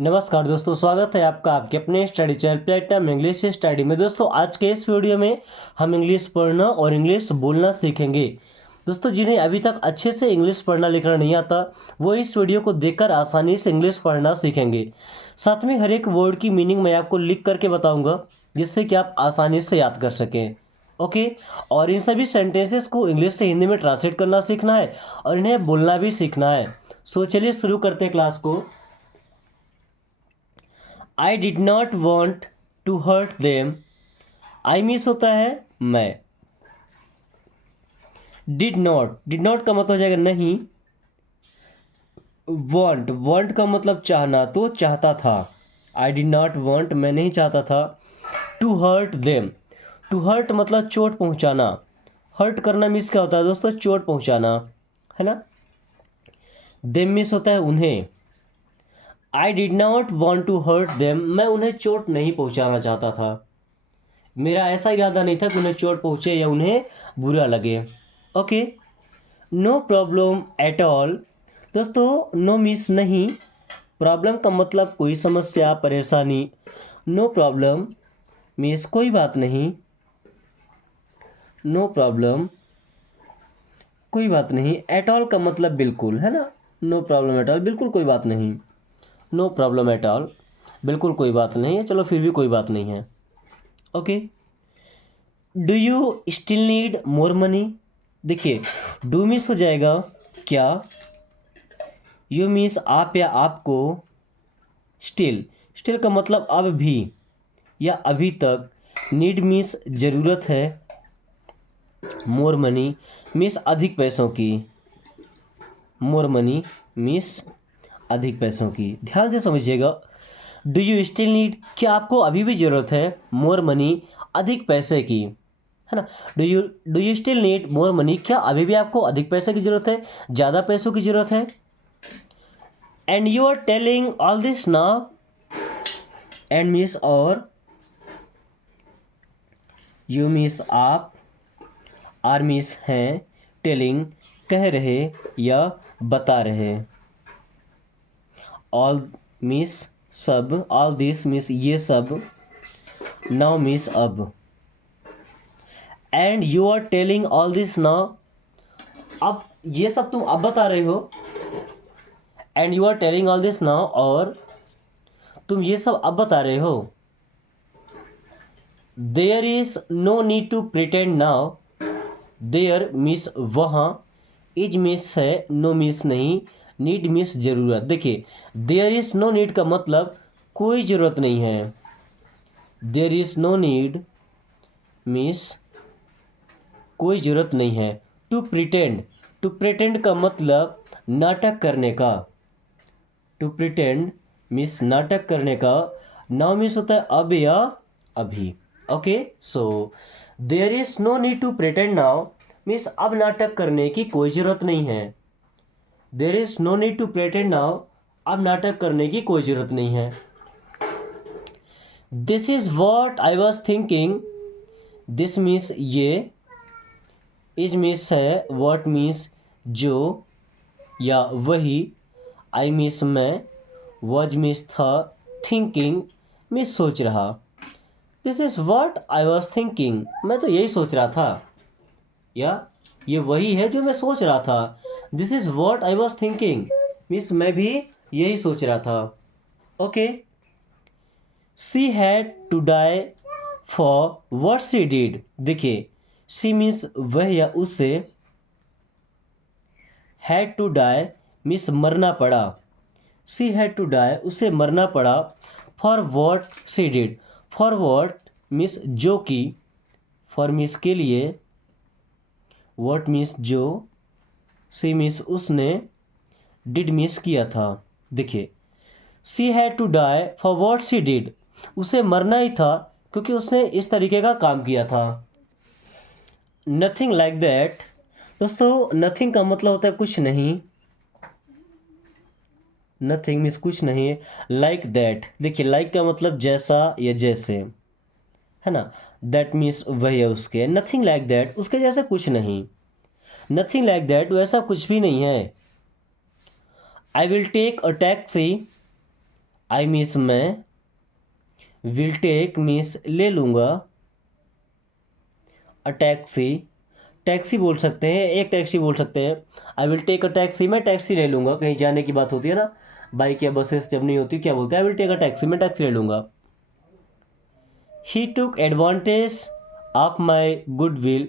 नमस्कार दोस्तों, स्वागत है आपका आपके अपने study channel platform English study में। दोस्तों आज के इस वीडियो में हम इंग्लिश पढ़ना और इंग्लिश बोलना सीखेंगे। दोस्तों जिन्हें अभी तक अच्छे से इंग्लिश पढ़ना लिखना नहीं आता वो इस वीडियो को देखकर आसानी से इंग्लिश पढ़ना सीखेंगे। साथ में हर एक वर्ड की मीनिंग मैं आपको लिख करके बताऊँगा जिससे कि आप आसानी से याद कर सकें। ओके, और इन सभी सेंटेंसेस को इंग्लिश से हिंदी में ट्रांसलेट करना सीखना है और इन्हें बोलना भी सीखना है। सो चलिए शुरू करते हैं क्लास को। I did not want to hurt them. I means होता है मैं। डिड नॉट का मतलब हो जाएगा नहीं। वॉन्ट का मतलब चाहना, तो चाहता था। आई डिड नॉट वॉन्ट, मैं नहीं चाहता था। To hurt them, to hurt मतलब चोट पहुंचाना। हर्ट करना मीन्स क्या होता है दोस्तों? चोट पहुंचाना, है ना। देम मीन्स होता है उन्हें। I did not want to hurt them, मैं उन्हें चोट नहीं पहुंचाना चाहता था। मेरा ऐसा इरादा नहीं था कि उन्हें चोट पहुंचे या उन्हें बुरा लगे। Okay, no problem at all. दोस्तों नो मीन्स नहीं। प्रॉब्लम का मतलब कोई समस्या, परेशानी। नो प्रॉब्लम मीन्स कोई बात नहीं। नो प्रॉब्लम कोई बात नहीं। एट ऑल का मतलब बिल्कुल, है ना। नो प्रॉब्लम एट ऑल, बिल्कुल कोई बात नहीं। नो प्रॉब्लम एट ऑल, बिल्कुल कोई बात नहीं है। चलो फिर भी कोई बात नहीं है। Okay, do you still need more money. देखिए डू मीन्स हो जाएगा क्या, यू मीन्स आप या आपको, स्टिल स्टिल का मतलब अब भी या अभी तक। नीड मीन्स ज़रूरत है। मोर मनी मीन्स अधिक पैसों की। मोर मनी मीन्स अधिक पैसों की। ध्यान से समझिएगा। डू यू स्टिल नीड, क्या आपको अभी भी ज़रूरत है मोर मनी, अधिक पैसे की, है ना। Do you still need more money, क्या अभी भी आपको अधिक पैसे की ज़रूरत है, ज़्यादा पैसों की ज़रूरत है। And you are telling all this now. And means और, यू मीन्स आप, आर मीन्स हैं, टेलिंग कह रहे या बता रहे। ऑल मीन्स सब, ऑल दिस मीन्स ये सब, नाउ मीन्स अब। And you are telling all this now, अब ये सब तुम अब बता रहे हो। And you are telling all this now, और तुम ये सब अब बता रहे हो। There is no need to pretend now. There means वहाँ, इज मीन्स है, नो मीन्स नहीं, नीड मीन्स ज़रूरत। देखिए देयर इज़ नो नीड का मतलब कोई ज़रूरत नहीं है। There is no need means कोई ज़रूरत नहीं है। टू प्रिटेंड, टू प्रिटेंड का मतलब नाटक करने का। टू प्रिटेंड मीन्स नाटक करने का। नाउ मीन्स होता है अब या अभी। Okay, so there is no need to pretend now means अब नाटक करने की कोई ज़रूरत नहीं है। There is no need to pretend now, अब नाटक करने की कोई ज़रूरत नहीं है। This is what I was thinking. This means ये, इज मीन्स है, वॉट मीन्स जो या वही, आई मीन्स मैं, वॉज मीन्स था, थिंकिंग मीन्स सोच रहा। This is what I was thinking, मैं तो यही सोच रहा था, या ये वही है जो मैं सोच रहा था। This is what I was thinking means मैं भी यही सोच रहा था। Okay, she had to die for what she did. देखिए सी मीन्स वह या उससे, हैड टू डाई मीन्स मरना पड़ा। सी हैड टू डाई, उसे मरना पड़ा। For what she did, for what means जो की, फॉर मीन्स के लिए, वॉट मीन्स जो, सी मीन्स उसने, डिड मीन्स किया था। देखिए she had to die for what she did, उसे मरना ही था क्योंकि उसने इस तरीके का काम किया था। Nothing like that. दोस्तों नथिंग का मतलब होता है कुछ नहीं। नथिंग मीन्स कुछ नहीं। लाइक दैट, देखिए लाइक का मतलब जैसा या जैसे, है ना। दैट मीन्स वही है उसके। नथिंग लाइक दैट, उसके जैसे कुछ नहीं। नथिंग लाइक दैट, वैसा कुछ भी नहीं है। I will take a taxi. I means मैं, विल टेक मीन्स ले लूँगा, अ टैक्सी, टैक्सी बोल सकते हैं, एक टैक्सी बोल सकते हैं। I will take a taxi, मैं टैक्सी ले लूँगा, कहीं जाने की बात होती है ना, बाइक या बसेस जब नहीं होती क्या बोलते हैं, I will take a taxi, मैं टैक्सी ले लूँगा। He took advantage of my good will,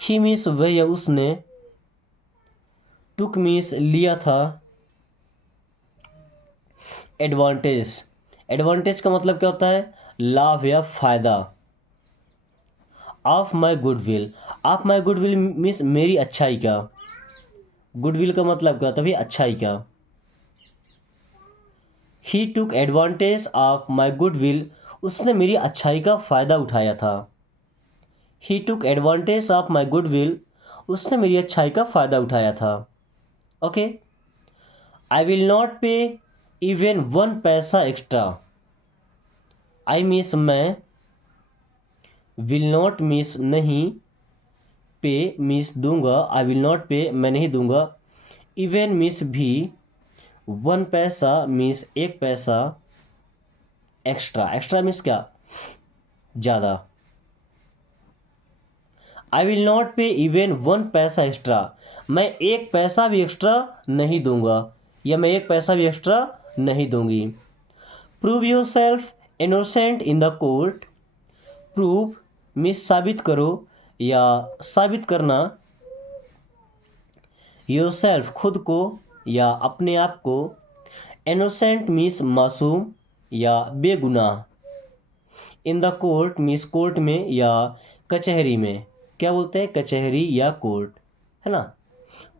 he means वह या उसने, टुक मीन्स लिया था, एडवांटेज, एडवांटेज का मतलब क्या होता है, लाभ या फायदा। Of my goodwill, of my goodwill means मेरी अच्छाई का, गुडविल का मतलब क्या होता है, अच्छाई का। He took advantage of my goodwill, उसने मेरी अच्छाई का फायदा उठाया था। He took advantage of my goodwill, उसने मेरी अच्छाई का फायदा उठाया था। Okay, I will not pay even one paisa extra, I means मैं, विल नॉट मीन्स नहीं, पे मीन्स दूंगा, आई विल नॉट पे मैं नहीं दूंगा, इवन मीन्स भी, वन पैसा मीन्स एक पैसा, एक्स्ट्रा, एक्स्ट्रा मीन्स क्या, ज़्यादा। आई will not pay even one paisa extra, मैं एक पैसा भी एक्स्ट्रा नहीं दूंगा, या मैं एक पैसा भी एक्स्ट्रा नहीं दूंगी। Prove your self innocent in the court, prove means साबित करो या साबित करना, योर सेल्फ खुद को या अपने आप को, इनोसेंट मीन्स मासूम या बेगुनाह, in the court means court में या कचहरी में, क्या बोलते हैं, कचहरी या कोर्ट, है ना।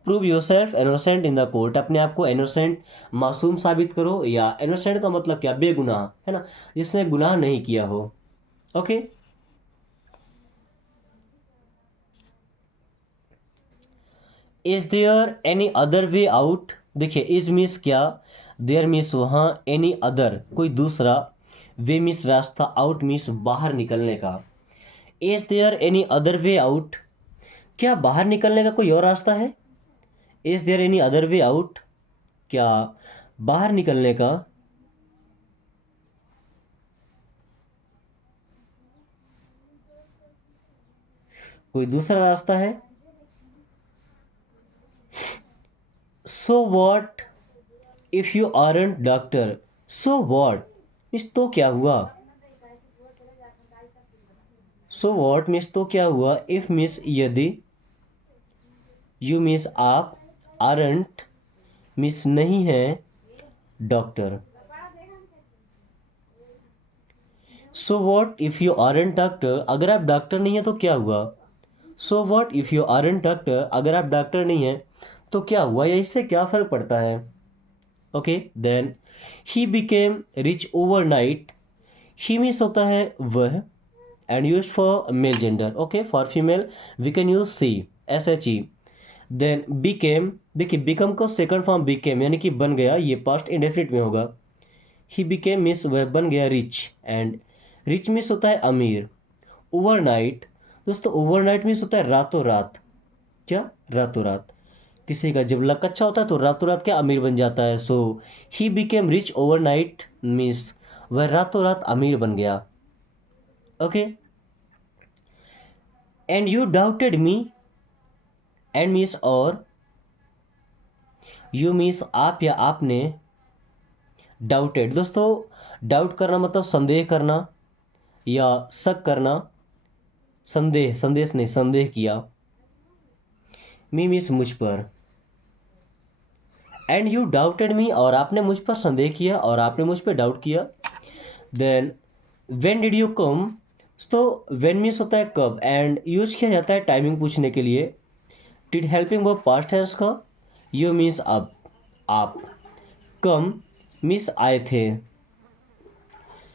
Prove your self innocent in the court, अपने आप को इनोसेंट मासूम साबित करो, या इनोसेंट का मतलब क्या, बेगुनाह, है ना, जिसने गुनाह नहीं किया हो। Okay, is there any other way out, देखिए इज मीन्स क्या, देयर मीन्स वहाँ, एनी अदर कोई दूसरा, वे मीन्स रास्ता, आउट मीन्स बाहर निकलने का। Is there any other way out, क्या बाहर निकलने का कोई और रास्ता है। Is there any other way out, क्या बाहर निकलने का कोई दूसरा रास्ता है। So what if you aren't doctor, so what means तो क्या हुआ, सो वॉट मीन्स तो क्या हुआ, इफ मीन्स यदि, यू मीन्स आप, आरंट मीन्स नहीं है, doctor. So what if you aren't doctor, अगर आप डॉक्टर नहीं है तो क्या हुआ। सो what if you aren't doctor, अगर आप डॉक्टर नहीं है तो क्या हुआ, या इससे क्या फर्क पड़ता है। Okay, then he became rich overnight, he means होता है वह, and use for male gender, okay, for female we can use she, SHE। Then became, देखिए बिकम को सेकंड फॉर्म बिकेम यानी कि बन गया, ये पास्ट इंडेफिनिट में होगा। ही बिकेम मीन्स वह बन गया रिच, एंड रिच मीन्स होता है अमीर। ओवरनाइट, दोस्तों ओवरनाइट मीन्स होता है रातों रात, क्या, रातों रात, किसी का जब लक अच्छा होता है तो रातों रात क्या अमीर बन जाता है। So he became rich overnight means वह रातों रात अमीर बन गया। Okay, and you doubted me, and means और, यू मीन्स आप या आपने, डाउटेड, दोस्तों डाउट करना मतलब संदेह करना या शक करना, संदेह, संदेश नहीं, संदेह किया। मी मीन्स मुझ पर, एंड यू डाउटेड मी और आपने मुझ पर संदेह किया और आपने मुझ पर डाउट किया। Then when did you come, तो व्हेन मीन्स होता है कब, एंड यूज किया जाता है टाइमिंग पूछने के लिए। डिड हेल्पिंग वो पास्ट टेंस का, यू मीन्स अब, आप, कम मीन्स आए थे।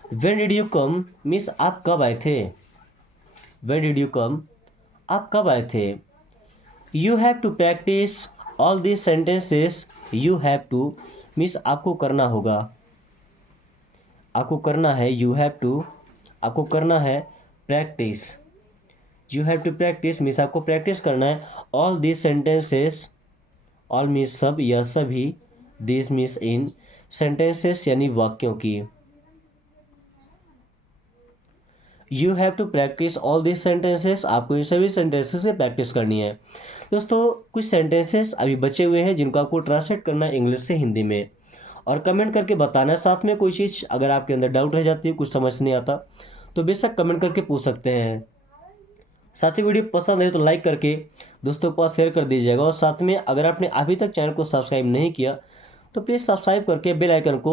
When did you come means आप कब आए थे। व्हेन डिड यू कम, आप कब आए थे। You have to practise all this sentences, you have to means आपको करना होगा, आपको करना है, यू हैव टू आपको करना है, practise, you have to practise means आपको प्रैक्टिस करना है, all this sentences, all means सब या सभी, दिस मीन्स इन, सेंटेंसेस यानी वाक्यों की। You have to practise all this sentences, आपको इन सभी सेंटेंसेस से प्रैक्टिस करनी है। दोस्तों कुछ सेंटेंसेस अभी बचे हुए हैं जिनको आपको ट्रांसलेट करना है इंग्लिश से हिंदी में, और कमेंट करके बताना है। साथ में कोई चीज़ अगर आपके अंदर डाउट रह जाती है, कुछ समझ नहीं आता, तो बेशक कमेंट करके पूछ सकते हैं। साथ ही वीडियो पसंद है तो लाइक करके दोस्तों के पास शेयर कर दीजिएगा, और साथ में अगर आपने अभी तक चैनल को सब्सक्राइब नहीं किया तो प्लीज़ सब्सक्राइब करके बेल आइकन को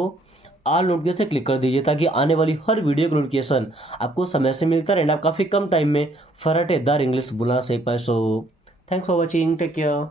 ऑल नोटिफिकेशन से क्लिक कर दीजिए, ताकि आने वाली हर वीडियो का नोटिफिकेशन आपको समय से मिलता रहे, आप काफ़ी कम टाइम में फराटेदार इंग्लिश बोलना सीख पाए। So thanks for watching, take care.